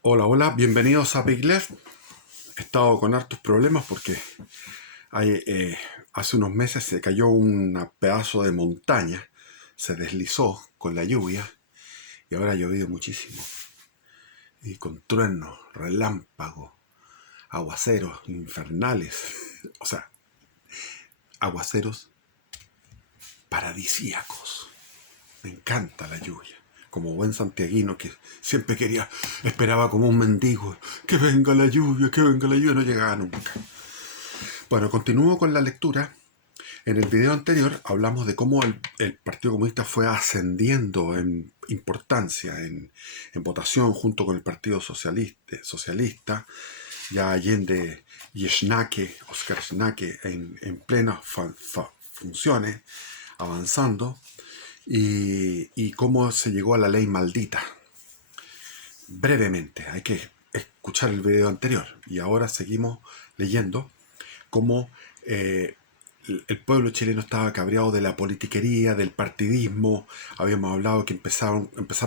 Hola, hola, bienvenidos a Big Left. He estado con hartos problemas porque hay, hace unos meses se cayó un pedazo de montaña, se deslizó con la lluvia y ahora ha llovido muchísimo. Y con truenos, relámpagos, aguaceros infernales, o sea, aguaceros paradisíacos. Me encanta la lluvia. Como buen santiaguino que siempre esperaba como un mendigo, que venga la lluvia, que venga la lluvia, no llegaba nunca. Bueno, continúo con la lectura. En el video anterior hablamos de cómo el Partido Comunista fue ascendiendo en importancia, en votación junto con el Partido Socialista, ya Allende y Oscar Schnake en plenas funciones, avanzando, y cómo se llegó a la ley maldita. Brevemente, hay que escuchar el video anterior y ahora seguimos leyendo cómo el pueblo chileno estaba cabreado de la politiquería, del partidismo. Habíamos hablado que empezaron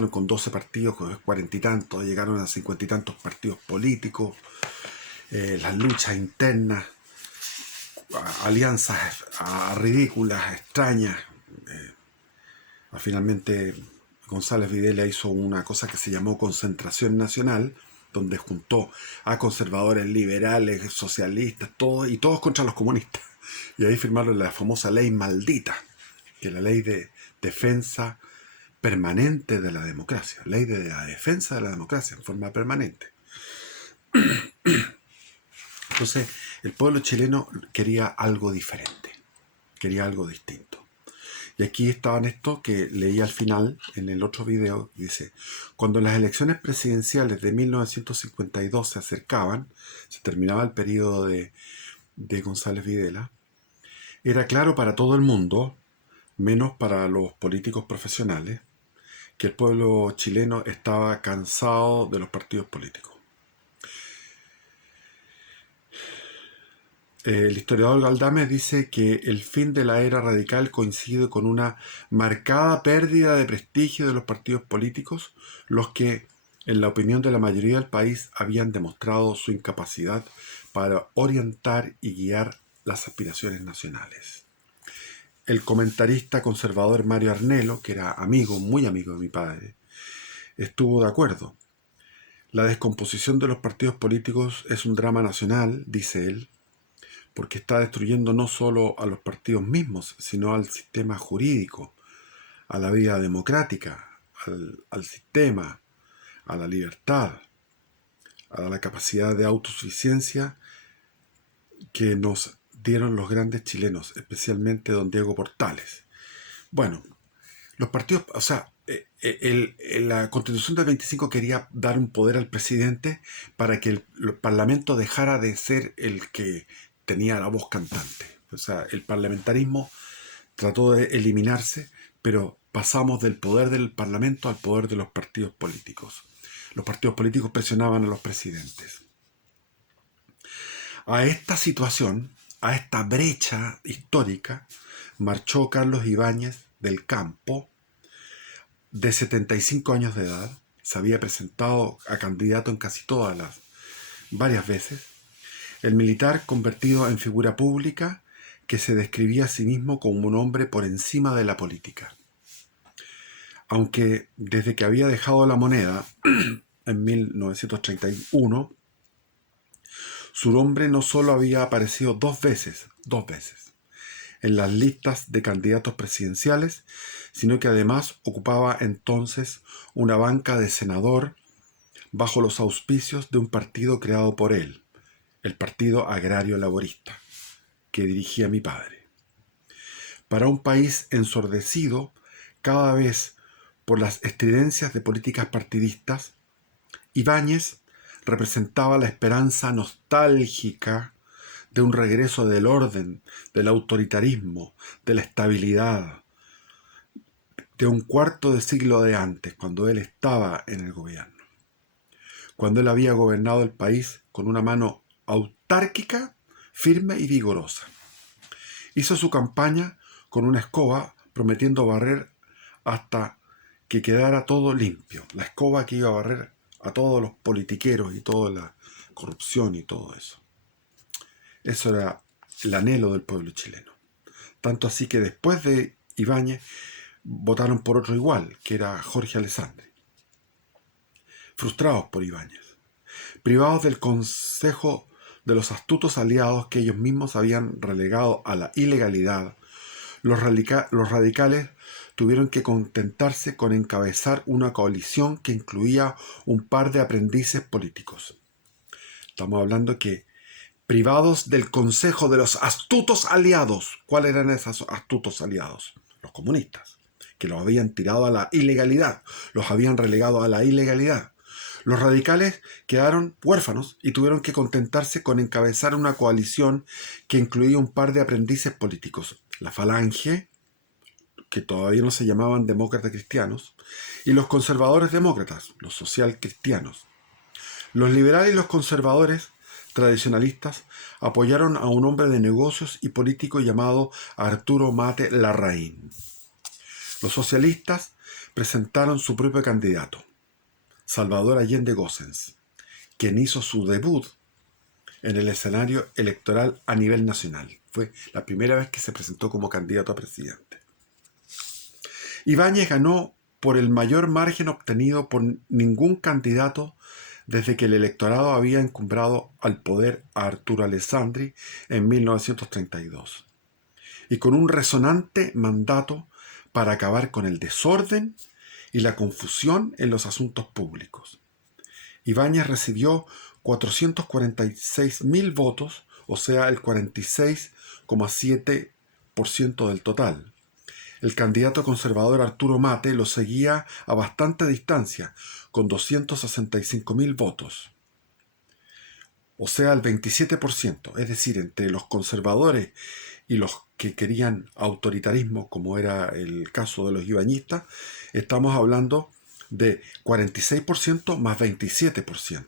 con 12 partidos, con 40 y tantos, llegaron a 50 y tantos partidos políticos, las luchas internas, alianzas ridículas, extrañas. Finalmente González Videla hizo una cosa que se llamó Concentración Nacional, donde juntó a conservadores, liberales, socialistas, todos contra los comunistas. Y ahí firmaron la famosa ley maldita, que es la ley de defensa permanente de la democracia, ley de la defensa de la democracia en forma permanente. Entonces, el pueblo chileno quería algo diferente, quería algo distinto. Y aquí estaban esto que leí al final en el otro video, dice: cuando las elecciones presidenciales de 1952 se acercaban, se terminaba el periodo de González Videla, era claro para todo el mundo, menos para los políticos profesionales, que el pueblo chileno estaba cansado de los partidos políticos. El historiador Galdames dice que el fin de la era radical coincide con una marcada pérdida de prestigio de los partidos políticos, los que, en la opinión de la mayoría del país, habían demostrado su incapacidad para orientar y guiar las aspiraciones nacionales. El comentarista conservador Mario Arnelo, que era amigo, muy amigo de mi padre, estuvo de acuerdo. La descomposición de los partidos políticos es un drama nacional, dice él, porque está destruyendo no solo a los partidos mismos, sino al sistema jurídico, a la vida democrática, al sistema, a la libertad, a la capacidad de autosuficiencia que nos dieron los grandes chilenos, especialmente don Diego Portales. Bueno, los partidos, o sea, la Constitución del 25 quería dar un poder al presidente para que el Parlamento dejara de ser el que tenía la voz cantante. O sea, el parlamentarismo trató de eliminarse, pero pasamos del poder del Parlamento al poder de los partidos políticos. Los partidos políticos presionaban a los presidentes. A esta situación, a esta brecha histórica, marchó Carlos Ibáñez del Campo, de 75 años de edad. Se había presentado a candidato en casi varias veces. El militar convertido en figura pública que se describía a sí mismo como un hombre por encima de la política. Aunque desde que había dejado la moneda en 1931, su nombre no solo había aparecido dos veces, en las listas de candidatos presidenciales, sino que además ocupaba entonces una banca de senador bajo los auspicios de un partido creado por él, el Partido Agrario Laborista, que dirigía mi padre. Para un país ensordecido cada vez por las estridencias de políticas partidistas, Ibáñez representaba la esperanza nostálgica de un regreso del orden, del autoritarismo, de la estabilidad, de un cuarto de siglo de antes, cuando él estaba en el gobierno, cuando él había gobernado el país con una mano autárquica, firme y vigorosa. Hizo su campaña con una escoba, prometiendo barrer hasta que quedara todo limpio, la escoba que iba a barrer a todos los politiqueros y toda la corrupción y todo eso. Eso era el anhelo del pueblo chileno. Tanto así que después de Ibáñez votaron por otro igual, que era Jorge Alessandri. Frustrados por Ibáñez, privados del consejo de los astutos aliados que ellos mismos habían relegado a la ilegalidad, los radicales tuvieron que contentarse con encabezar una coalición que incluía un par de aprendices políticos. Estamos hablando que privados del consejo de los astutos aliados. ¿Cuáles eran esos astutos aliados? Los comunistas, que los habían tirado a la ilegalidad, los habían relegado a la ilegalidad. Los radicales quedaron huérfanos y tuvieron que contentarse con encabezar una coalición que incluía un par de aprendices políticos. La Falange, que todavía no se llamaban demócratas cristianos, y los conservadores demócratas, los social cristianos. Los liberales y los conservadores tradicionalistas apoyaron a un hombre de negocios y político llamado Arturo Mate Larraín. Los socialistas presentaron su propio candidato, Salvador Allende Gossens, quien hizo su debut en el escenario electoral a nivel nacional. Fue la primera vez que se presentó como candidato a presidente. Ibáñez ganó por el mayor margen obtenido por ningún candidato desde que el electorado había encumbrado al poder a Arturo Alessandri en 1932, y con un resonante mandato para acabar con el desorden y la confusión en los asuntos públicos. Ibáñez recibió 446.000 votos, o sea, el 46,7% del total. El candidato conservador Arturo Mate lo seguía a bastante distancia, con 265.000 votos, o sea, el 27%. Es decir, entre los conservadores y los que querían autoritarismo, como era el caso de los ibañistas, estamos hablando de 46% más 27%.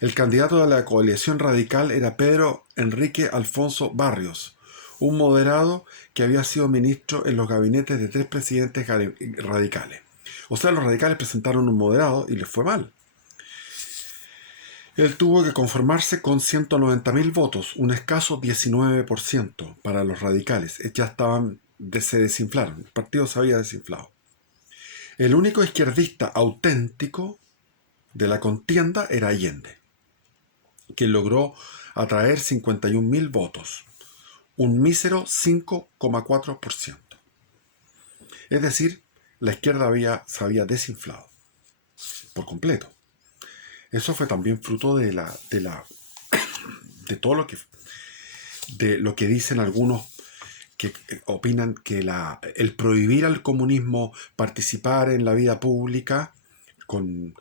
El candidato de la coalición radical era Pedro Enrique Alfonso Barrios, un moderado que había sido ministro en los gabinetes de 3 presidentes radicales. O sea, los radicales presentaron un moderado y les fue mal. Él tuvo que conformarse con 190.000 votos, un escaso 19% para los radicales. Ya se desinflaron, el partido se había desinflado. El único izquierdista auténtico de la contienda era Allende, que logró atraer 51.000 votos, un mísero 5,4%. Es decir, la izquierda se había desinflado por completo. Eso fue también fruto de todo lo que dicen algunos que opinan que el prohibir al comunismo participar en la vida pública con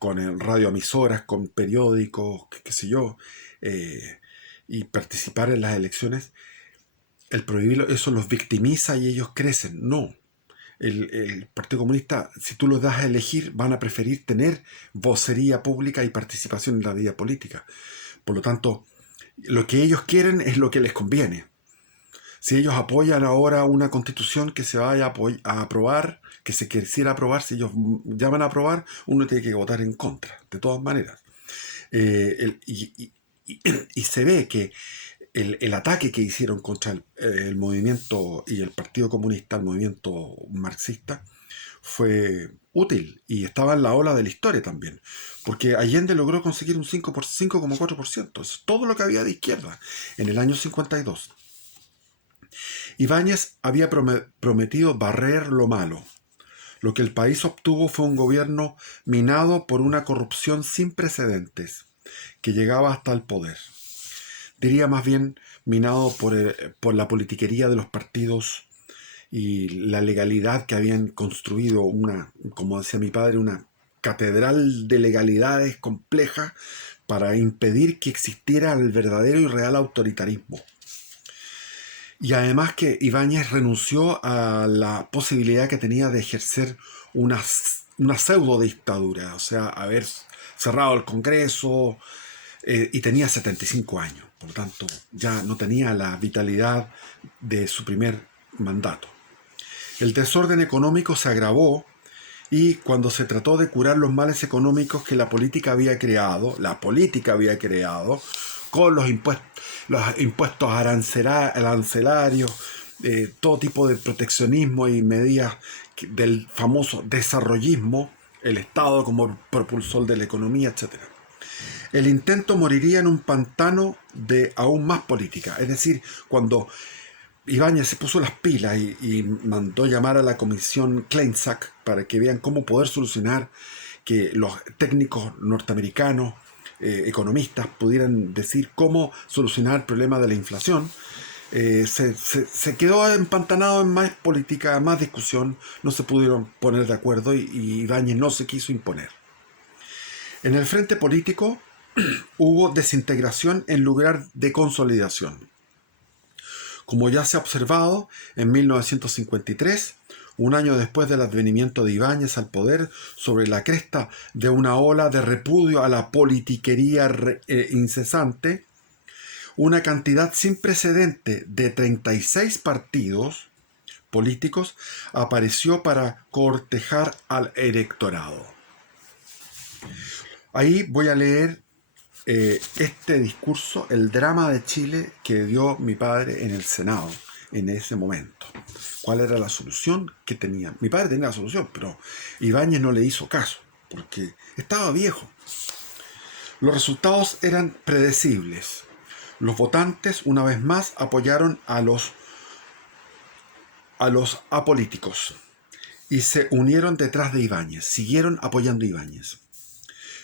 radioemisoras, con periódicos, qué sé yo, y participar en las elecciones, el prohibirlo, eso los victimiza y ellos crecen. No. El Partido Comunista, si tú los das a elegir, van a preferir tener vocería pública y participación en la vida política. Por lo tanto, lo que ellos quieren es lo que les conviene. Si ellos apoyan ahora una constitución que se vaya a aprobar, que se quisiera aprobar, si ellos llaman a aprobar, uno tiene que votar en contra, de todas maneras. Y se ve que el ataque que hicieron contra el movimiento y el Partido Comunista, el movimiento marxista, fue útil y estaba en la ola de la historia también, porque Allende logró conseguir un 5,4%, es todo lo que había de izquierda en el año 52. Ibáñez había prometido barrer lo malo. Lo que el país obtuvo fue un gobierno minado por una corrupción sin precedentes, que llegaba hasta el poder. Diría más bien minado por la politiquería de los partidos y la legalidad que habían construido como decía mi padre, una catedral de legalidades compleja para impedir que existiera el verdadero y real autoritarismo. Y además que Ibáñez renunció a la posibilidad que tenía de ejercer una pseudo dictadura, o sea, haber cerrado el Congreso, y tenía 75 años, por lo tanto ya no tenía la vitalidad de su primer mandato. El desorden económico se agravó y cuando se trató de curar los males económicos que la política había creado con los impuestos arancelarios, todo tipo de proteccionismo y medidas del famoso desarrollismo, el Estado como propulsor de la economía, etc. El intento moriría en un pantano de aún más política. Es decir, cuando Ibáñez se puso las pilas y mandó llamar a la comisión Kleinsack para que vean cómo poder solucionar que los técnicos norteamericanos, economistas, pudieran decir cómo solucionar el problema de la inflación. Se quedó empantanado en más política, más discusión, no se pudieron poner de acuerdo y Ibáñez no se quiso imponer. En el frente político hubo desintegración en lugar de consolidación. Como ya se ha observado, en 1953, un año después del advenimiento de Ibáñez al poder, sobre la cresta de una ola de repudio a la politiquería incesante, una cantidad sin precedente de 36 partidos políticos apareció para cortejar al electorado. Ahí voy a leer este discurso, el drama de Chile que dio mi padre en el Senado en ese momento. ¿Cuál era la solución que tenía? Mi padre tenía la solución, pero Ibáñez no le hizo caso, porque estaba viejo. Los resultados eran predecibles. Los votantes, una vez más, apoyaron a los apolíticos y se unieron detrás de Ibáñez, siguieron apoyando a Ibáñez.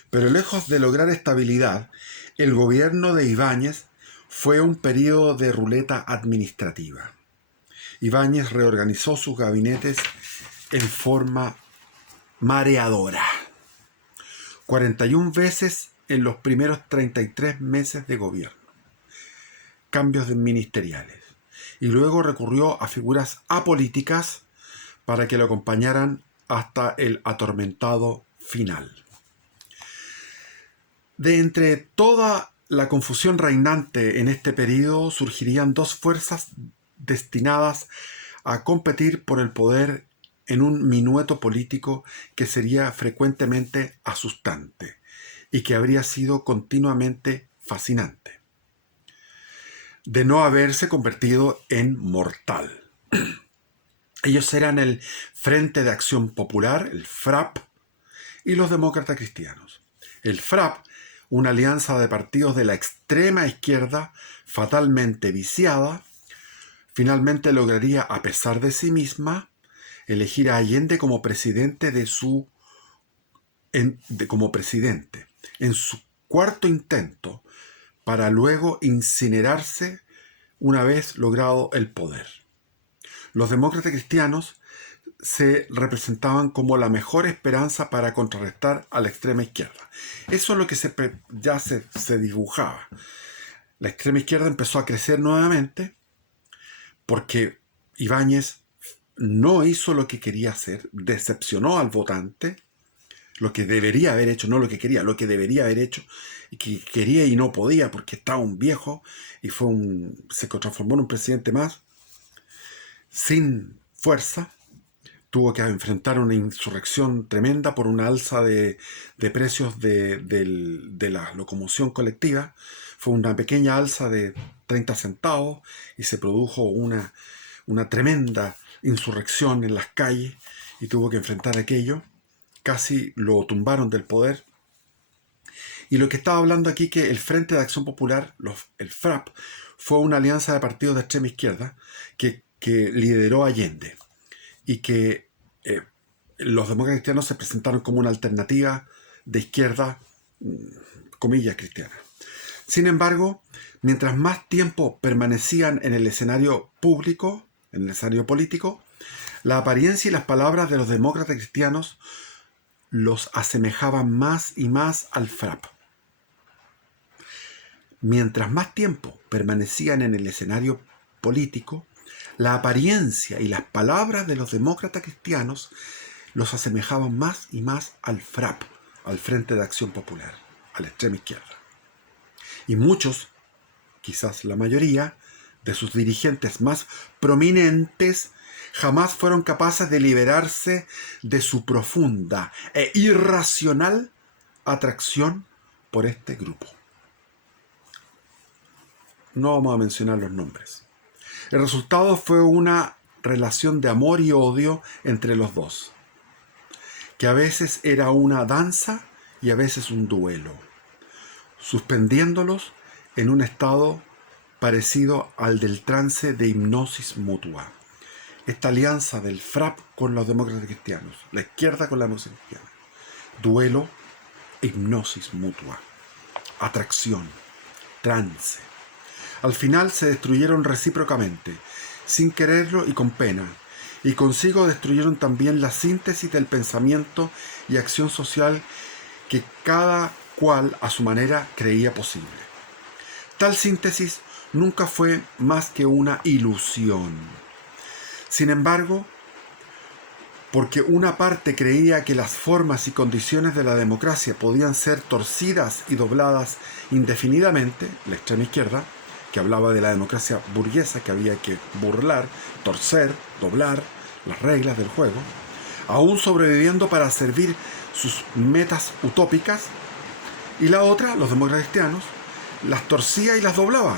Pero lejos de lograr estabilidad, el gobierno de Ibáñez fue un periodo de ruleta administrativa. Ibáñez reorganizó sus gabinetes en forma mareadora. 41 veces en los primeros 33 meses de gobierno. Cambios ministeriales. Y luego recurrió a figuras apolíticas para que lo acompañaran hasta el atormentado final. De entre toda la confusión reinante en este periodo surgirían dos fuerzas destinadas a competir por el poder en un minueto político que sería frecuentemente asustante y que habría sido continuamente fascinante, de no haberse convertido en mortal. Ellos eran el Frente de Acción Popular, el FRAP, y los demócratas cristianos. El FRAP, una alianza de partidos de la extrema izquierda fatalmente viciada, finalmente lograría, a pesar de sí misma, elegir a Allende como presidente en su cuarto intento, para luego incinerarse una vez logrado el poder. Los demócratas cristianos se representaban como la mejor esperanza para contrarrestar a la extrema izquierda. Eso es lo que ya se dibujaba. La extrema izquierda empezó a crecer nuevamente porque Ibáñez no hizo lo que quería hacer, decepcionó al votante, lo que debería haber hecho, no lo que quería, lo que debería haber hecho, y que quería y no podía porque estaba un viejo y se transformó en un presidente más sin fuerza. Tuvo que enfrentar una insurrección tremenda por una alza de precios de la locomoción colectiva. Fue una pequeña alza de 30 centavos y se produjo una tremenda insurrección en las calles y tuvo que enfrentar aquello. Casi lo tumbaron del poder. Y lo que estaba hablando aquí, que el Frente de Acción Popular, el FRAP, fue una alianza de partidos de extrema izquierda que lideró Allende y que los demócratas cristianos se presentaron como una alternativa de izquierda, comillas, cristiana. Sin embargo, mientras más tiempo permanecían en el escenario público, en el escenario político, la apariencia y las palabras de los demócratas cristianos los asemejaban más y más al FRAP. Mientras más tiempo permanecían en el escenario político, la apariencia y las palabras de los demócratas cristianos los asemejaban más y más al FRAP, al Frente de Acción Popular, a la extrema izquierda. Y muchos, quizás la mayoría, de sus dirigentes más prominentes jamás fueron capaces de liberarse de su profunda e irracional atracción por este grupo. No vamos a mencionar los nombres. El resultado fue una relación de amor y odio entre los dos, que a veces era una danza y a veces un duelo, suspendiéndolos en un estado parecido al del trance de hipnosis mutua. Esta alianza del FRAP con los demócratas cristianos, la izquierda con la democracia cristiana. Duelo, hipnosis mutua, atracción, trance. Al final se destruyeron recíprocamente, sin quererlo y con pena, y consigo destruyeron también la síntesis del pensamiento y acción social que cada cual a su manera creía posible. Tal síntesis nunca fue más que una ilusión. Sin embargo, porque una parte creía que las formas y condiciones de la democracia podían ser torcidas y dobladas indefinidamente, la extrema izquierda, que hablaba de la democracia burguesa, que había que burlar, torcer, doblar las reglas del juego, aún sobreviviendo para servir sus metas utópicas, y la otra, los demócratas cristianos, las torcía y las doblaba,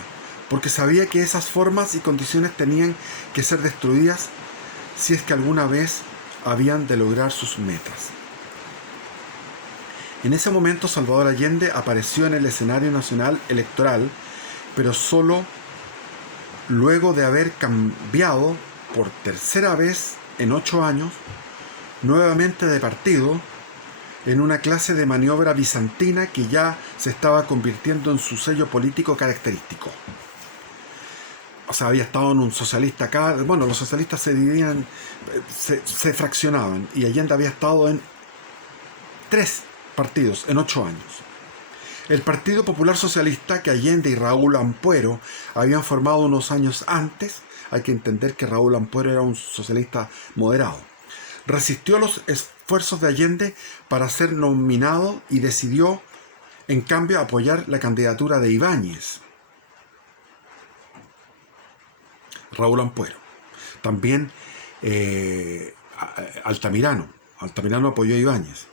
porque sabía que esas formas y condiciones tenían que ser destruidas si es que alguna vez habían de lograr sus metas. En ese momento Salvador Allende apareció en el escenario nacional electoral, pero solo luego de haber cambiado por tercera vez en 8 años, nuevamente de partido, en una clase de maniobra bizantina que ya se estaba convirtiendo en su sello político característico. O sea, había estado en un socialista acá. Bueno, los socialistas se dividían, se fraccionaban, y Allende había estado en 3 partidos en 8 años. El Partido Popular Socialista, que Allende y Raúl Ampuero habían formado unos años antes, hay que entender que Raúl Ampuero era un socialista moderado, resistió los esfuerzos de Allende para ser nominado y decidió, en cambio, apoyar la candidatura de Ibáñez. Raúl Ampuero. También Altamirano apoyó a Ibáñez.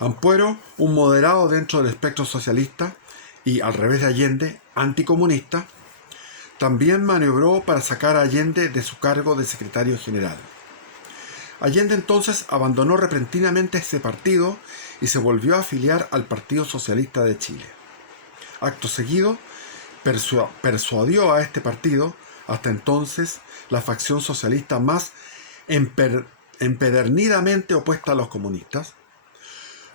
Ampuero, un moderado dentro del espectro socialista y, al revés de Allende, anticomunista, también maniobró para sacar a Allende de su cargo de secretario general. Allende entonces abandonó repentinamente ese partido y se volvió a afiliar al Partido Socialista de Chile. Acto seguido, persuadió a este partido, hasta entonces la facción socialista más empedernidamente opuesta a los comunistas,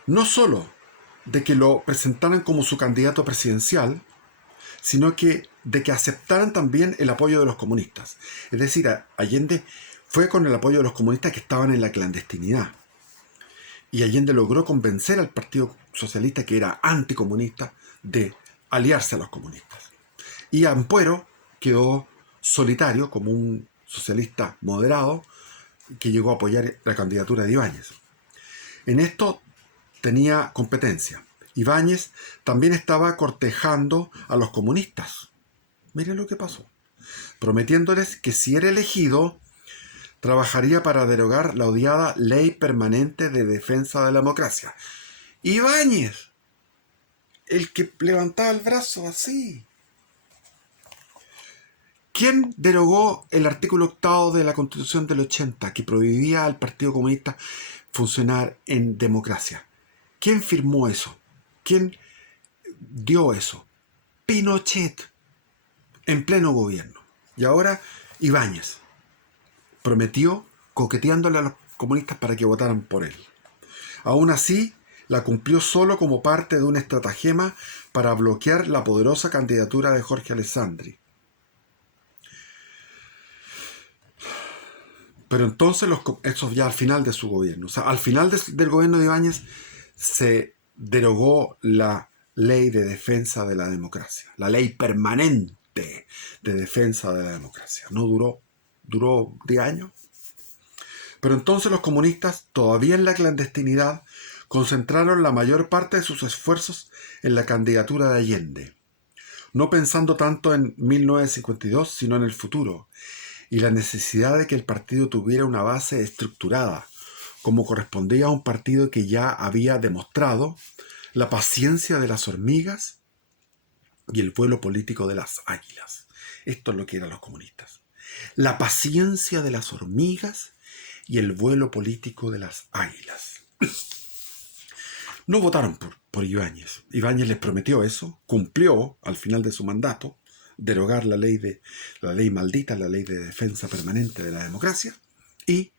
no solo de que lo presentaran como su candidato presidencial, sino que de que aceptaran también el apoyo de los comunistas. Es decir, Allende fue con el apoyo de los comunistas que estaban en la clandestinidad. Y Allende logró convencer al Partido Socialista, que era anticomunista, de aliarse a los comunistas. Y Ampuero quedó solitario como un socialista moderado que llegó a apoyar la candidatura de Ibáñez. En esto tenía competencia. Ibáñez también estaba cortejando a los comunistas. Miren lo que pasó. Prometiéndoles que si era elegido, trabajaría para derogar la odiada Ley Permanente de Defensa de la Democracia. Ibáñez, el que levantaba el brazo así. ¿Quién derogó el artículo 8 de la Constitución del 80 que prohibía al Partido Comunista funcionar en democracia? ¿Quién firmó eso? ¿Quién dio eso? Pinochet, en pleno gobierno. Y ahora Ibáñez prometió, coqueteándole a los comunistas para que votaran por él. Aún así, la cumplió solo como parte de un estratagema para bloquear la poderosa candidatura de Jorge Alessandri. Pero entonces, eso ya al final de su gobierno, o sea, al final del gobierno de Ibáñez, se derogó la ley de defensa de la democracia, la ley permanente de defensa de la democracia. No duró 10 años. Pero entonces los comunistas, todavía en la clandestinidad, concentraron la mayor parte de sus esfuerzos en la candidatura de Allende, no pensando tanto en 1952, sino en el futuro, y la necesidad de que el partido tuviera una base estructurada, como correspondía a un partido que ya había demostrado la paciencia de las hormigas y el vuelo político de las águilas. Esto es lo que eran los comunistas. La paciencia de las hormigas y el vuelo político de las águilas. No votaron por Ibáñez. Ibáñez les prometió eso, cumplió al final de su mandato, derogar la ley maldita, la ley de defensa permanente de la democracia, y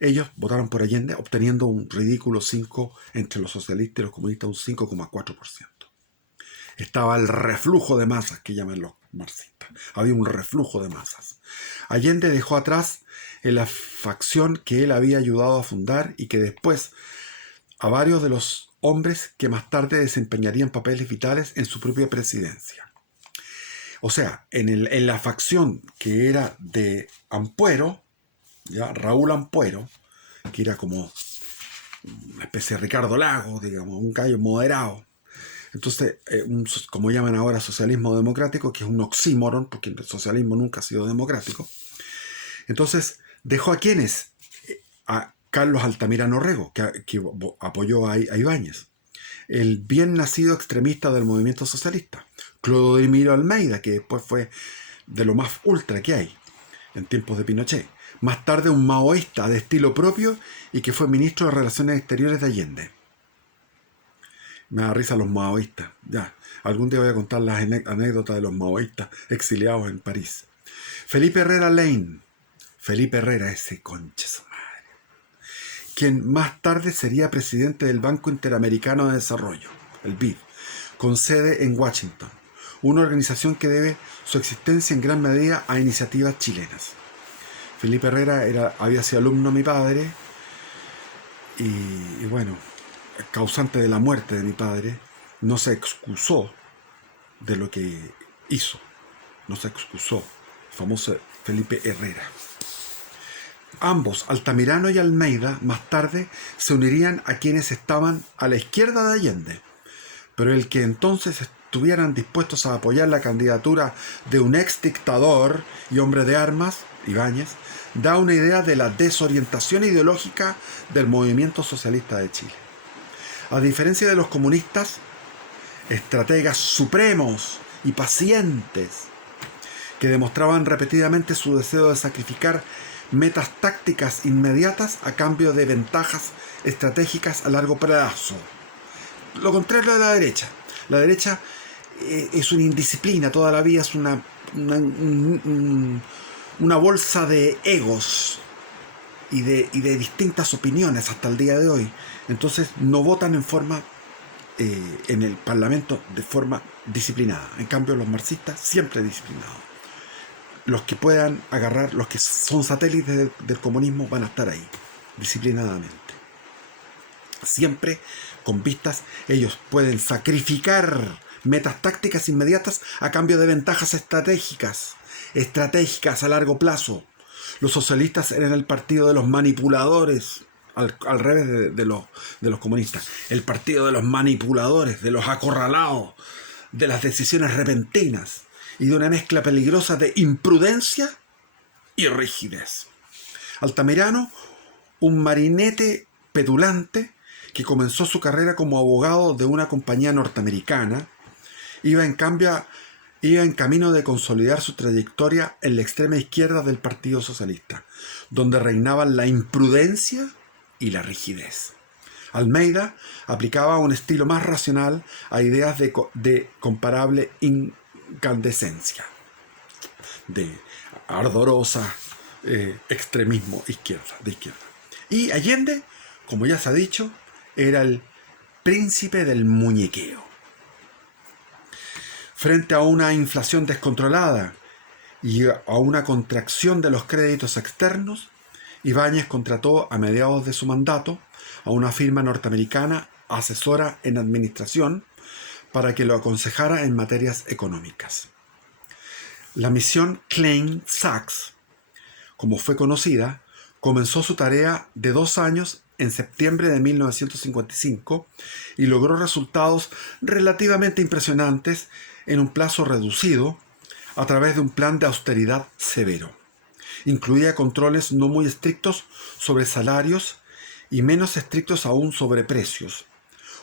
ellos votaron por Allende, obteniendo un ridículo 5 entre los socialistas y los comunistas, un 5,4%. Estaba el reflujo de masas que llaman los marxistas. Había un reflujo de masas. Allende dejó atrás en la facción que él había ayudado a fundar y que después a varios de los hombres que más tarde desempeñarían papeles vitales en su propia presidencia. O sea, en la facción que era de Ampuero, ¿ya? Raúl Ampuero, que era como una especie de Ricardo Lagos, digamos, un gallo moderado. Entonces, como llaman ahora socialismo democrático, que es un oxímoron, porque el socialismo nunca ha sido democrático. Entonces, dejó a quienes, a Carlos Altamirano Rego, que apoyó a Ibáñez, el bien nacido extremista del movimiento socialista, Clodomiro Almeida, que después fue de lo más ultra que hay en tiempos de Pinochet, más tarde un maoísta de estilo propio y que fue ministro de Relaciones Exteriores de Allende. Me da risa los maoístas. Ya, algún día voy a contar las anécdotas de los maoístas exiliados en París. Felipe Herrera Lane. Felipe Herrera, ese concha su madre. Quien más tarde sería presidente del Banco Interamericano de Desarrollo, el BID, con sede en Washington. Una organización que debe su existencia en gran medida a iniciativas chilenas. Felipe Herrera había sido alumno de mi padre y bueno, causante de la muerte de mi padre, no se excusó de lo que hizo. No se excusó. El famoso Felipe Herrera. Ambos, Altamirano y Almeida, más tarde se unirían a quienes estaban a la izquierda de Allende. Pero el que entonces estuvieran dispuestos a apoyar la candidatura de un ex dictador y hombre de armas, Ibáñez, da una idea de la desorientación ideológica del movimiento socialista de Chile. A diferencia de los comunistas, estrategas supremos y pacientes, que demostraban repetidamente su deseo de sacrificar metas tácticas inmediatas a cambio de ventajas estratégicas a largo plazo. Lo contrario de la derecha. La derecha es una indisciplina, toda la vida es una bolsa de egos y de distintas opiniones hasta el día de hoy. Entonces no votan en el Parlamento de forma disciplinada. En cambio, los marxistas siempre disciplinados. Los que puedan agarrar, los que son satélites del comunismo van a estar ahí, disciplinadamente. Siempre con vistas, ellos pueden sacrificar metas tácticas inmediatas a cambio de ventajas estratégicas a largo plazo. Los socialistas eran el partido de los manipuladores, al revés de los comunistas. El partido de los manipuladores, de los acorralados, de las decisiones repentinas y de una mezcla peligrosa de imprudencia y rigidez. Altamirano, un marinete petulante que comenzó su carrera como abogado de una compañía norteamericana, iba en camino de consolidar su trayectoria en la extrema izquierda del Partido Socialista, donde reinaban la imprudencia y la rigidez. Almeida aplicaba un estilo más racional a ideas de comparable incandescencia, de ardorosa extremismo de izquierda. Y Allende, como ya se ha dicho, era el príncipe del muñequeo. Frente a una inflación descontrolada y a una contracción de los créditos externos, Ibáñez contrató a mediados de su mandato a una firma norteamericana asesora en administración para que lo aconsejara en materias económicas. La misión Klein Sachs, como fue conocida, comenzó su tarea de 2 años en septiembre de 1955 y logró resultados relativamente impresionantes en un plazo reducido a través de un plan de austeridad severo. Incluía controles no muy estrictos sobre salarios y menos estrictos aún sobre precios,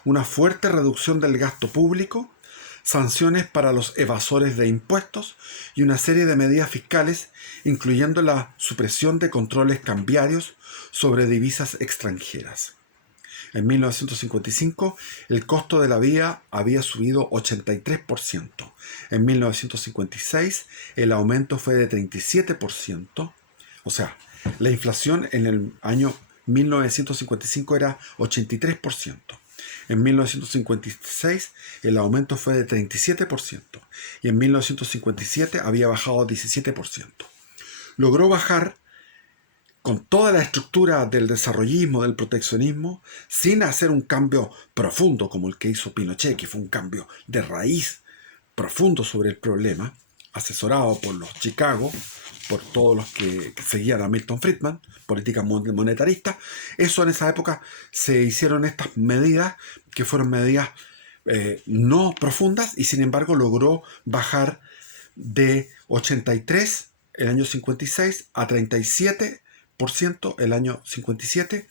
una fuerte reducción del gasto público, sanciones para los evasores de impuestos y una serie de medidas fiscales, incluyendo la supresión de controles cambiarios sobre divisas extranjeras. En 1955, el costo de la vida había subido 83%. En 1956, el aumento fue de 37%. O sea, la inflación en el año 1955 era 83%. En 1956, el aumento fue de 37%. Y en 1957 había bajado a 17%. Logró bajar con toda la estructura del desarrollismo, del proteccionismo, sin hacer un cambio profundo como el que hizo Pinochet, que fue un cambio de raíz profundo sobre el problema, asesorado por los Chicago, por todos los que seguían a Milton Friedman, política monetarista. Eso en esa época se hicieron estas medidas, que fueron medidas no profundas, y sin embargo logró bajar de 83 el año 56 a 37% el año 57.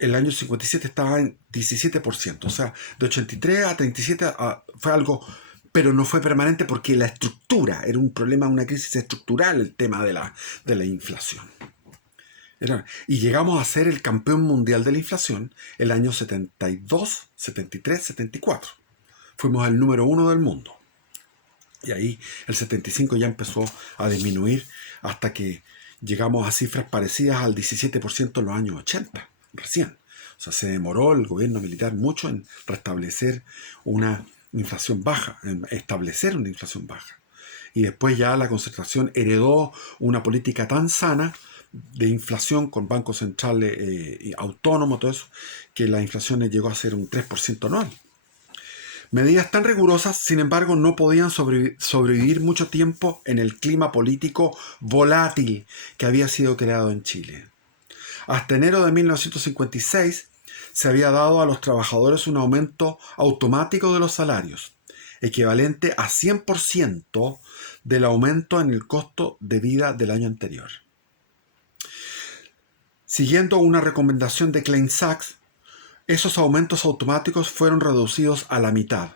El año 57 estaba en 17%, o sea, de 83 a 37 fue algo, pero no fue permanente porque la estructura, era un problema, una crisis estructural el tema de la inflación. Y llegamos a ser el campeón mundial de la inflación el año 72, 73, 74. Fuimos el número 1 del mundo. Y ahí el 75 ya empezó a disminuir hasta que llegamos a cifras parecidas al 17% en los años 80, recién. O sea, se demoró el gobierno militar mucho en restablecer una inflación baja, en establecer una inflación baja. Y después ya la Concertación heredó una política tan sana de inflación con bancos centrales autónomos, todo eso, que la inflación llegó a ser un 3% anual. Medidas tan rigurosas, sin embargo, no podían sobrevivir mucho tiempo en el clima político volátil que había sido creado en Chile. Hasta enero de 1956 se había dado a los trabajadores un aumento automático de los salarios, equivalente a 100% del aumento en el costo de vida del año anterior. Siguiendo una recomendación de Klein Sachs, esos aumentos automáticos fueron reducidos a la mitad.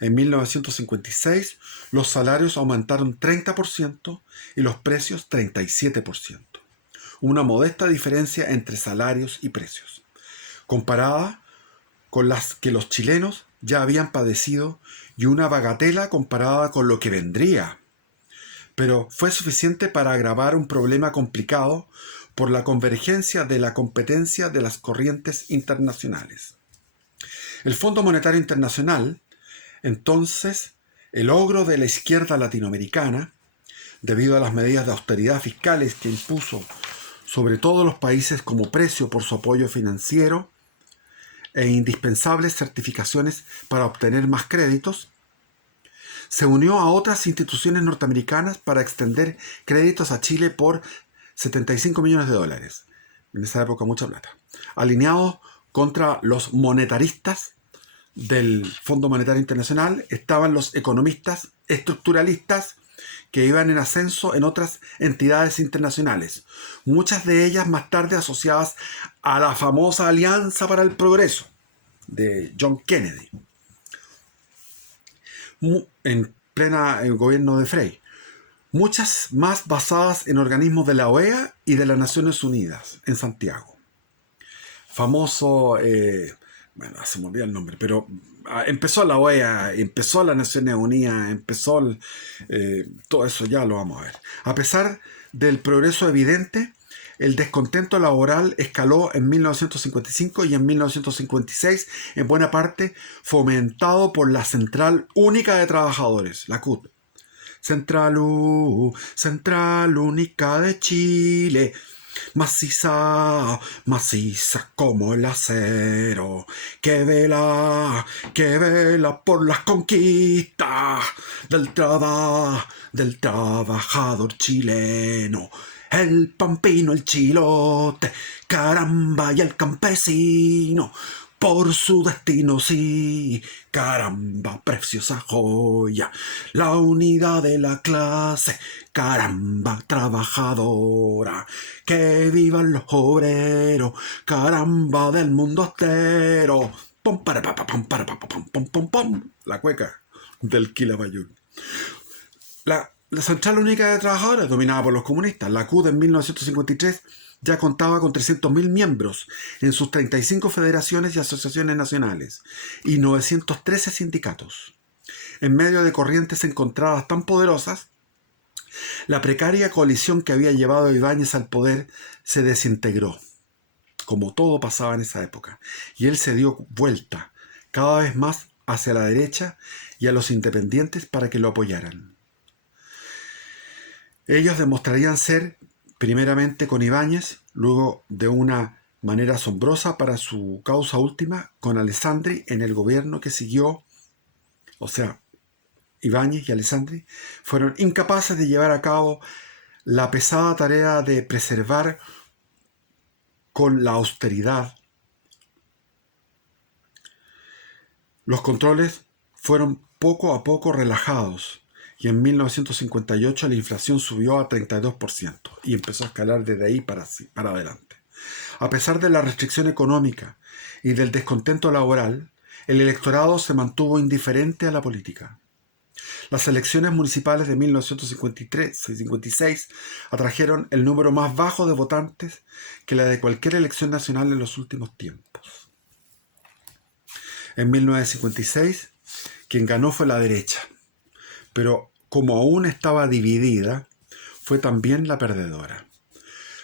En 1956, los salarios aumentaron 30% y los precios 37%. Una modesta diferencia entre salarios y precios, comparada con las que los chilenos ya habían padecido, y una bagatela comparada con lo que vendría. Pero fue suficiente para agravar un problema complicado por la convergencia de la competencia de las corrientes internacionales. El Fondo Monetario Internacional, entonces el ogro de la izquierda latinoamericana, debido a las medidas de austeridad fiscales que impuso sobre todos los países como precio por su apoyo financiero e indispensables certificaciones para obtener más créditos, se unió a otras instituciones norteamericanas para extender créditos a Chile por $75 millones. En esa época mucha plata. Alineados contra los monetaristas del Fondo Monetario Internacional estaban los economistas estructuralistas que iban en ascenso en otras entidades internacionales, muchas de ellas más tarde asociadas a la famosa Alianza para el Progreso de John Kennedy, en plena gobierno de Frei. Muchas más basadas en organismos de la OEA y de las Naciones Unidas, en Santiago. Famoso, se me olvidó el nombre, pero empezó la OEA, empezó las Naciones Unidas, empezó todo eso, ya lo vamos a ver. A pesar del progreso evidente, el descontento laboral escaló en 1955 y en 1956, en buena parte fomentado por la Central Única de Trabajadores, la CUT. Central Única de Chile, maciza, maciza como el acero, que vela por las conquistas del trabajador chileno. El pampino, el chilote, caramba, y el campesino por su destino, sí, caramba, preciosa joya, la unidad de la clase, caramba, trabajadora, que vivan los obreros, caramba, del mundo entero. Pom, para, pa, pa, pom, para, pa, pa, pom, pom, pom, pom. La cueca del Quilapayún. La Central Única de Trabajadores, dominada por los comunistas, la CUT en 1953, ya contaba con 300.000 miembros en sus 35 federaciones y asociaciones nacionales y 913 sindicatos. En medio de corrientes encontradas tan poderosas, la precaria coalición que había llevado a Ibáñez al poder se desintegró, como todo pasaba en esa época, y él se dio vuelta cada vez más hacia la derecha y a los independientes para que lo apoyaran. Ellos demostrarían ser, primeramente con Ibáñez, luego de una manera asombrosa para su causa última, con Alessandri en el gobierno que siguió. O sea, Ibáñez y Alessandri fueron incapaces de llevar a cabo la pesada tarea de preservar con la austeridad. Los controles fueron poco a poco relajados y en 1958 la inflación subió a 32% y empezó a escalar desde ahí para adelante. A pesar de la restricción económica y del descontento laboral, el electorado se mantuvo indiferente a la política. Las elecciones municipales de 1953 y 56 atrajeron el número más bajo de votantes que la de cualquier elección nacional en los últimos tiempos. En 1956, quien ganó fue la derecha, pero como aún estaba dividida, fue también la perdedora.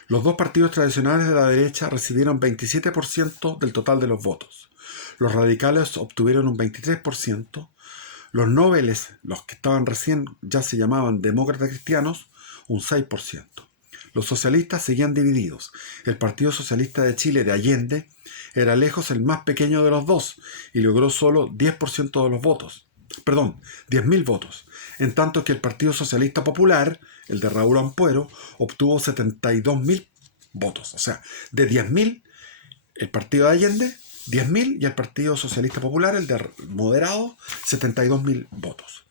Los dos partidos tradicionales de la derecha recibieron 27% del total de los votos. Los radicales obtuvieron un 23%, los nobles, los que estaban recién ya se llamaban demócratas cristianos, un 6%. Los socialistas seguían divididos. El Partido Socialista de Chile de Allende era lejos el más pequeño de los dos y logró solo 10% de los votos. Perdón, 10.000 votos. En tanto que el Partido Socialista Popular, el de Raúl Ampuero, obtuvo 72.000 votos. O sea, de 10.000, el Partido de Allende, 10.000, y el Partido Socialista Popular, el de moderado, 72.000 votos.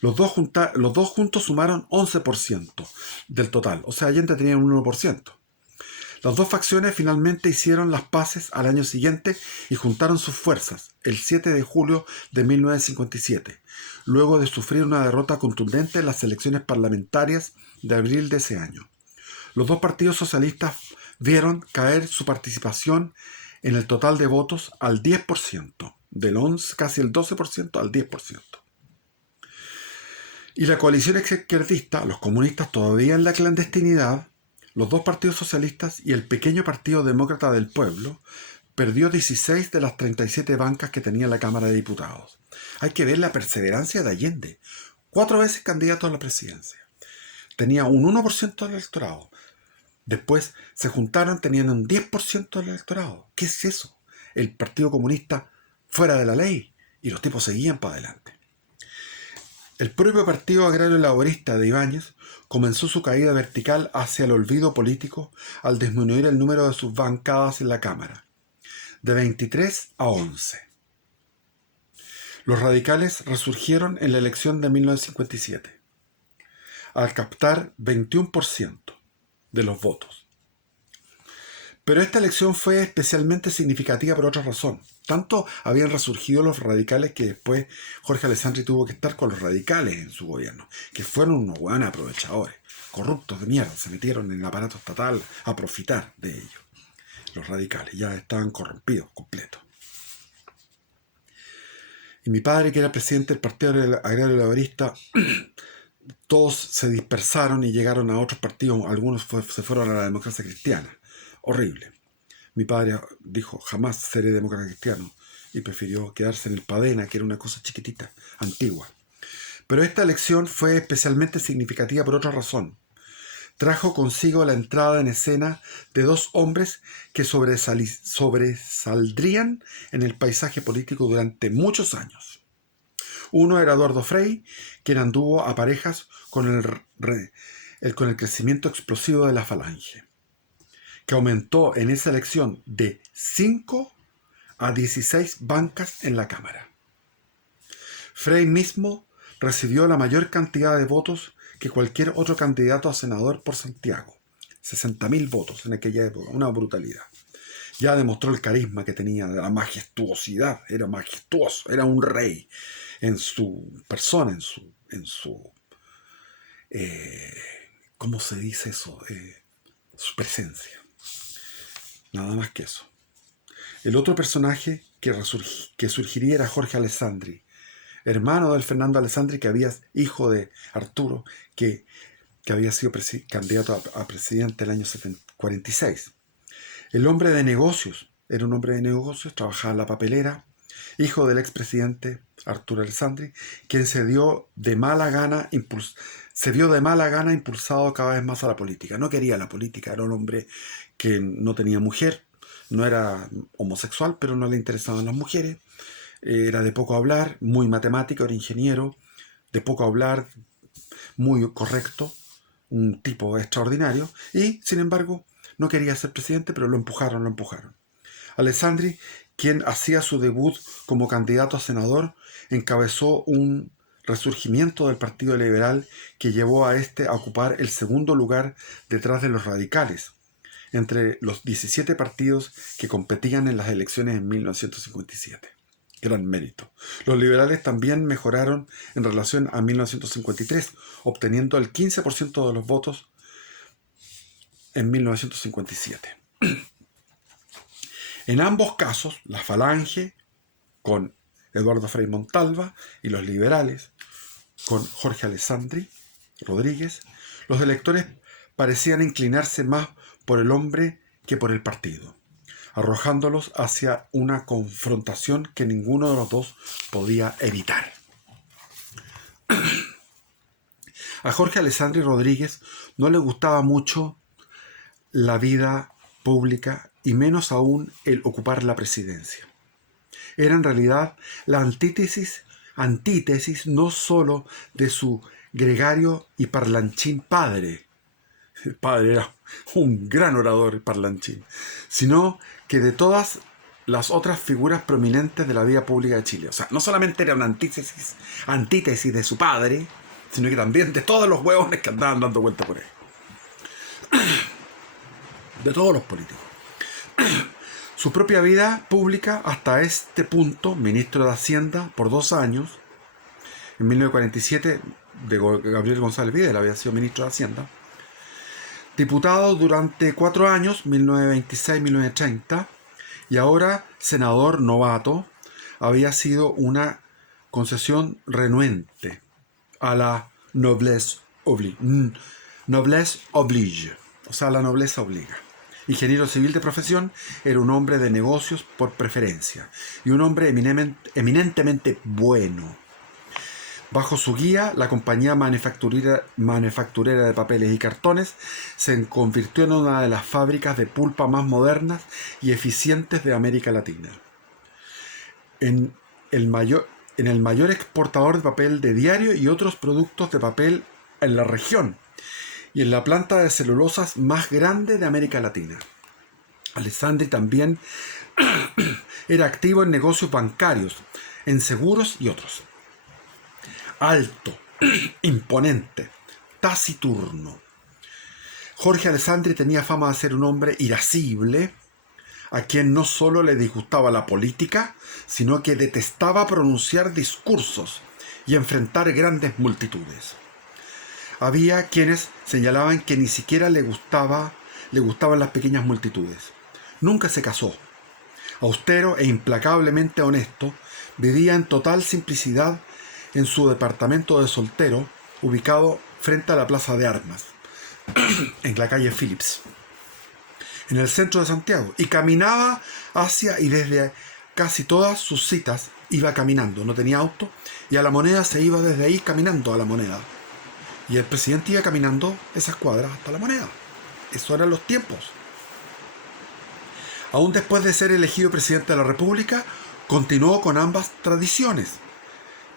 Los dos juntos sumaron 11% del total. O sea, Allende tenía un 1%. Las dos facciones finalmente hicieron las paces al año siguiente y juntaron sus fuerzas el 7 de julio de 1957, luego de sufrir una derrota contundente en las elecciones parlamentarias de abril de ese año. Los dos partidos socialistas vieron caer su participación en el total de votos al 10%, del 11, casi el 12% al 10%. Y la coalición izquierdista, los comunistas todavía en la clandestinidad, los dos partidos socialistas y el pequeño Partido Demócrata del Pueblo, perdió 16 de las 37 bancas que tenía la Cámara de Diputados. Hay que ver la perseverancia de Allende. 4 veces candidato a la presidencia. Tenía un 1% del electorado. Después se juntaron, tenían un 10% del electorado. ¿Qué es eso? El Partido Comunista fuera de la ley. Y los tipos seguían para adelante. El propio Partido Agrario Laborista de Ibáñez comenzó su caída vertical hacia el olvido político al disminuir el número de sus bancadas en la Cámara, de 23 a 11. Los radicales resurgieron en la elección de 1957, al captar 21% de los votos. Pero esta elección fue especialmente significativa por otra razón. Tanto habían resurgido los radicales que después Jorge Alessandri tuvo que estar con los radicales en su gobierno, que fueron unos hueones aprovechadores, corruptos de mierda, se metieron en el aparato estatal a profitar de ello. Los radicales ya estaban corrompidos completos. Y mi padre, que era presidente del Partido Agrario Laborista, todos se dispersaron y llegaron a otros partidos, algunos se fueron a la democracia cristiana. Horrible. Mi padre dijo, jamás seré demócrata cristiano, y prefirió quedarse en el Padena, que era una cosa chiquitita, antigua. Pero esta elección fue especialmente significativa por otra razón. Trajo consigo la entrada en escena de dos hombres que sobresaldrían en el paisaje político durante muchos años. Uno era Eduardo Frei, quien anduvo a parejas con el crecimiento explosivo de la Falange, que aumentó en esa elección de 5 a 16 bancas en la Cámara. Frey mismo recibió la mayor cantidad de votos que cualquier otro candidato a senador por Santiago. 60.000 votos en aquella época, una brutalidad. Ya demostró el carisma que tenía, de la majestuosidad, era majestuoso, era un rey en su persona, en su ¿cómo se dice eso? Su presencia. Nada más que eso. El otro personaje que surgiría era Jorge Alessandri, hermano del Fernando Alessandri, que había, hijo de Arturo, que había sido candidato a presidente el año 46. El hombre de negocios, era un hombre de negocios, trabajaba en la papelera, hijo del expresidente Arturo Alessandri, quien se vio de mala gana impulsado cada vez más a la política. No quería la política, era un hombre que no tenía mujer, no era homosexual, pero no le interesaban las mujeres, era de poco hablar, muy matemático, era ingeniero, de poco hablar, muy correcto, un tipo extraordinario, y sin embargo no quería ser presidente, pero lo empujaron. Alessandri, quien hacía su debut como candidato a senador, encabezó un resurgimiento del Partido Liberal que llevó a este a ocupar el segundo lugar detrás de los radicales, entre los 17 partidos que competían en las elecciones en 1957. Gran mérito. Los liberales también mejoraron en relación a 1953, obteniendo el 15% de los votos en 1957. En ambos casos, la Falange, con Eduardo Frei Montalva, y los liberales, con Jorge Alessandri Rodríguez, los electores parecían inclinarse más por el hombre que por el partido, arrojándolos hacia una confrontación que ninguno de los dos podía evitar. A Jorge Alessandri Rodríguez no le gustaba mucho la vida pública y menos aún el ocupar la presidencia. Era en realidad la antítesis no solo de su gregario y parlanchín padre. El padre era un gran orador parlanchín, sino que de todas las otras figuras prominentes de la vida pública de Chile. O sea, no solamente era una antítesis de su padre, sino que también de todos los huevones que andaban dando vuelta por ahí. De todos los políticos. Su propia vida pública, hasta este punto, ministro de Hacienda por 2 años, en 1947, de Gabriel González Videla había sido ministro de Hacienda, diputado durante 4 años, 1926-1930, y ahora senador novato, había sido una concesión renuente a la noblesse oblige, o sea, la nobleza obliga. Ingeniero civil de profesión, era un hombre de negocios por preferencia y un hombre eminentemente bueno. Bajo su guía, la compañía manufacturera de papeles y cartones se convirtió en una de las fábricas de pulpa más modernas y eficientes de América Latina. En el mayor exportador de papel de diario y otros productos de papel en la región, y en la planta de celulosas más grande de América Latina. Alessandri también era activo en negocios bancarios, en seguros y otros. Alto, imponente, taciturno. Jorge Alessandri tenía fama de ser un hombre irascible, a quien no solo le disgustaba la política, sino que detestaba pronunciar discursos y enfrentar grandes multitudes. Había quienes señalaban que ni siquiera le gustaban las pequeñas multitudes. Nunca se casó. Austero e implacablemente honesto, vivía en total simplicidad en su departamento de soltero, ubicado frente a la Plaza de Armas, en la calle Phillips, en el centro de Santiago, y caminaba hacia y desde casi todas sus citas iba caminando, no tenía auto, y a la Moneda se iba desde ahí caminando a la Moneda. Y el presidente iba caminando esas cuadras hasta la Moneda. Esos eran los tiempos. Aún después de ser elegido presidente de la República, continuó con ambas tradiciones.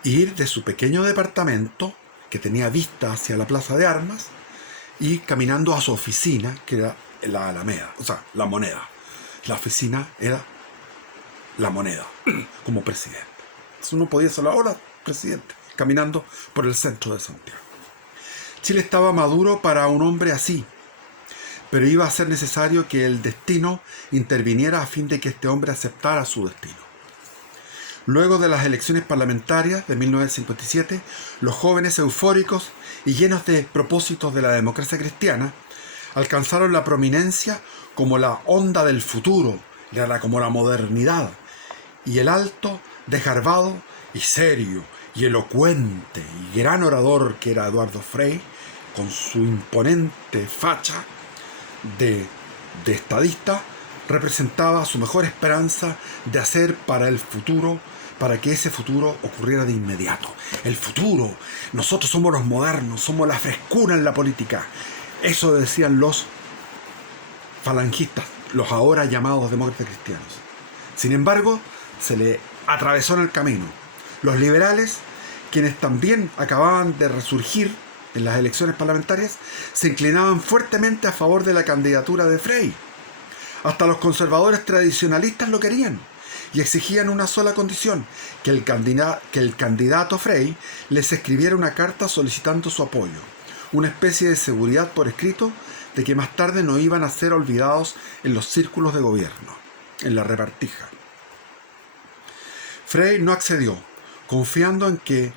Ir de su pequeño departamento, que tenía vista hacia la Plaza de Armas, y caminando a su oficina, que era la Alameda, o sea, la Moneda. La oficina era la moneda como presidente. Entonces uno podía ser ahora presidente, caminando por el centro de Santiago. Chile estaba maduro para un hombre así, pero iba a ser necesario que el destino interviniera a fin de que este hombre aceptara su destino. Luego de las elecciones parlamentarias de 1957, los jóvenes eufóricos y llenos de propósitos de la democracia cristiana alcanzaron la prominencia como la onda del futuro, como la modernidad, y el alto, desgarbado y serio y elocuente y gran orador que era Eduardo Frei, con su imponente facha de estadista, representaba su mejor esperanza de hacer para el futuro, para que ese futuro ocurriera de inmediato. El futuro, nosotros somos los modernos, somos la frescura en la política. Eso decían los falangistas, los ahora llamados demócratas cristianos. Sin embargo, se le atravesó en el camino. Los liberales, quienes también acababan de resurgir en las elecciones parlamentarias, se inclinaban fuertemente a favor de la candidatura de Frei. Hasta los conservadores tradicionalistas lo querían y exigían una sola condición: que el candidato Frei les escribiera una carta solicitando su apoyo, una especie de seguridad por escrito de que más tarde no iban a ser olvidados en los círculos de gobierno, en la repartija. Frei no accedió, confiando en que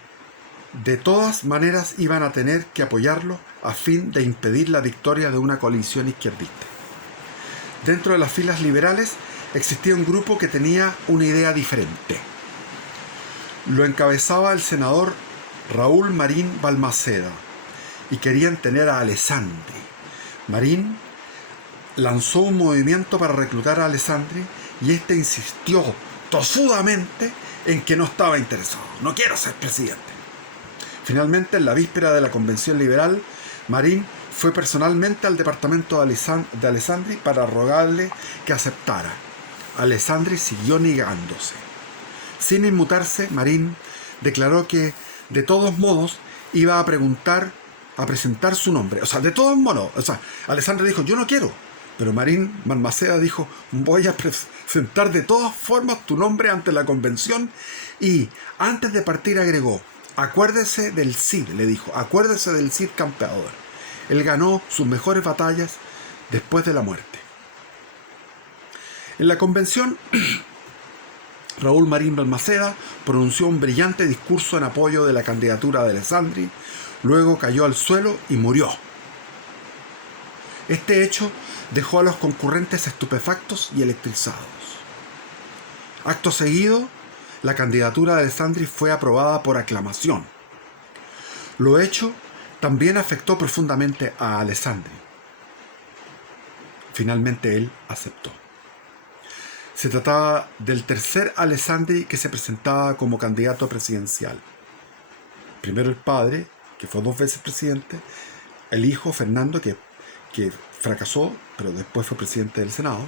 de todas maneras iban a tener que apoyarlo a fin de impedir la victoria de una coalición izquierdista. Dentro de las filas liberales existía un grupo que tenía una idea diferente. Lo encabezaba el senador Raúl Marín Balmaceda y querían tener a Alessandri. Marín lanzó un movimiento para reclutar a Alessandri y este insistió tosudamente en que no estaba interesado. No quiero ser presidente. Finalmente, en la víspera de la convención liberal, Marín fue personalmente al departamento de Alessandri para rogarle que aceptara. Alessandri siguió negándose. Sin inmutarse, Marín declaró que de todos modos iba a presentar su nombre. De todos modos. Alessandri dijo: yo no quiero. Pero Marín Balmaceda dijo: voy a presentar de todas formas tu nombre ante la convención. Y antes de partir agregó: acuérdese del Cid, le dijo, acuérdese del Cid campeador. Él ganó sus mejores batallas después de la muerte. En la convención, Raúl Marín Balmaceda pronunció un brillante discurso en apoyo de la candidatura de Alessandri, luego cayó al suelo y murió. Este hecho dejó a los concurrentes estupefactos y electrizados. Acto seguido, la candidatura de Alessandri fue aprobada por aclamación. Lo hecho también afectó profundamente a Alessandri. Finalmente él aceptó. Se trataba del tercer Alessandri que se presentaba como candidato presidencial. Primero el padre, que fue 2 veces presidente, el hijo Fernando, que fracasó, pero después fue presidente del Senado,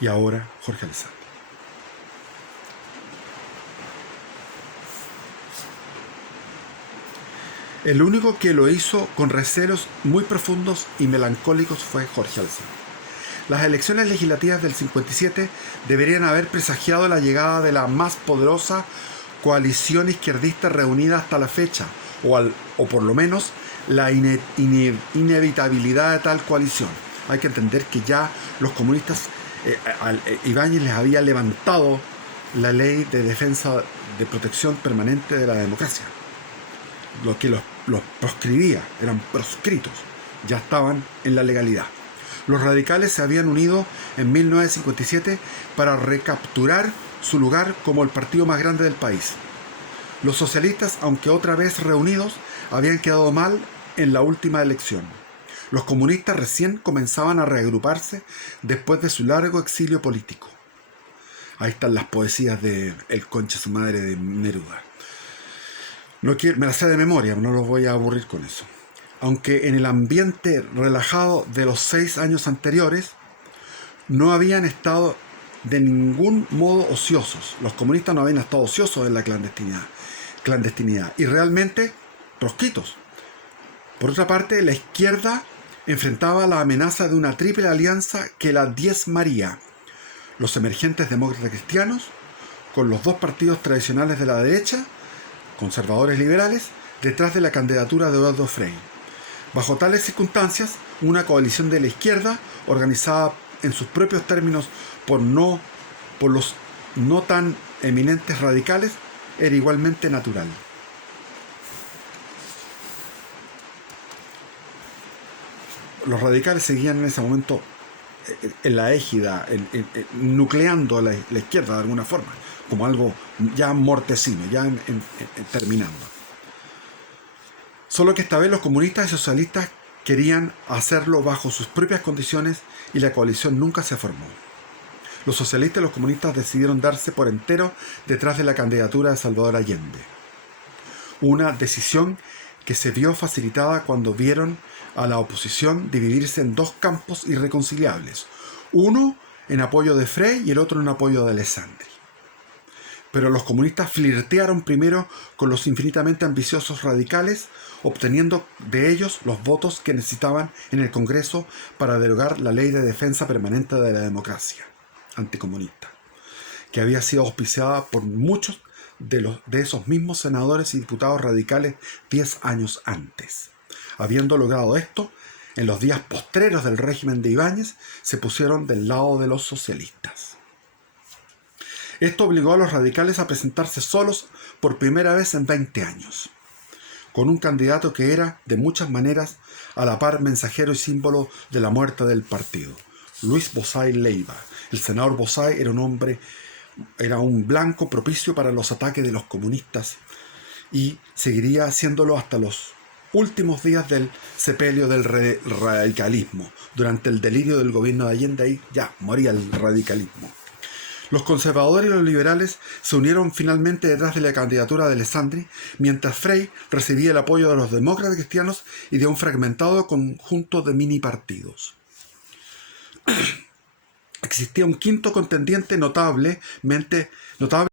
y ahora Jorge Alessandri. El único que lo hizo con recelos muy profundos y melancólicos fue Jorge Alessandri. Las elecciones legislativas del 57 deberían haber presagiado la llegada de la más poderosa coalición izquierdista reunida hasta la fecha, o por lo menos la inevitabilidad de tal coalición. Hay que entender que ya los comunistas, Ibáñez les había levantado la ley de defensa de protección permanente de la democracia. Lo que los proscribía, eran proscritos, ya estaban en la legalidad. Los radicales se habían unido en 1957 para recapturar su lugar como el partido más grande del país. Los socialistas, aunque otra vez reunidos, habían quedado mal en la última elección. Los comunistas recién comenzaban a reagruparse después de su largo exilio político. Ahí están las poesías de El concha su madre de Neruda. Me las sé de memoria, no los voy a aburrir con eso. Aunque en el ambiente relajado de los 6 años anteriores no habían estado de ningún modo ociosos. Los comunistas no habían estado ociosos en la clandestinidad y realmente proscritos. Por otra parte, la izquierda enfrentaba la amenaza de una triple alianza que la diezmaría. los emergentes demócratas cristianos, con los dos partidos tradicionales de la derecha, conservadores liberales, detrás de la candidatura de Eduardo Frei. Bajo tales circunstancias, una coalición de la izquierda, organizada en sus propios términos por los no tan eminentes radicales, era igualmente natural. Los radicales seguían en ese momento en la égida, nucleando a la izquierda de alguna forma, como algo ya mortecino, ya terminando. Solo que esta vez los comunistas y socialistas querían hacerlo bajo sus propias condiciones y la coalición nunca se formó. Los socialistas y los comunistas decidieron darse por entero detrás de la candidatura de Salvador Allende. Una decisión que se vio facilitada cuando vieron a la oposición dividirse en dos campos irreconciliables, uno en apoyo de Frei y el otro en apoyo de Alessandri. Pero los comunistas flirtearon primero con los infinitamente ambiciosos radicales, obteniendo de ellos los votos que necesitaban en el Congreso para derogar la Ley de Defensa Permanente de la Democracia anticomunista, que había sido auspiciada por muchos de esos mismos senadores y diputados radicales 10 años antes. Habiendo logrado esto, en los días postreros del régimen de Ibáñez, se pusieron del lado de los socialistas. Esto obligó a los radicales a presentarse solos por primera vez en 20 años, con un candidato que era, de muchas maneras, a la par mensajero y símbolo de la muerte del partido, Luis Bozay Leiva. El senador Bozay era un blanco propicio para los ataques de los comunistas y seguiría haciéndolo hasta los últimos días del sepelio del radicalismo. Durante el delirio del gobierno de Allende, ahí ya moría el radicalismo. Los conservadores y los liberales se unieron finalmente detrás de la candidatura de Alessandri, mientras Frei recibía el apoyo de los demócratas cristianos y de un fragmentado conjunto de mini partidos. Existía un quinto contendiente notable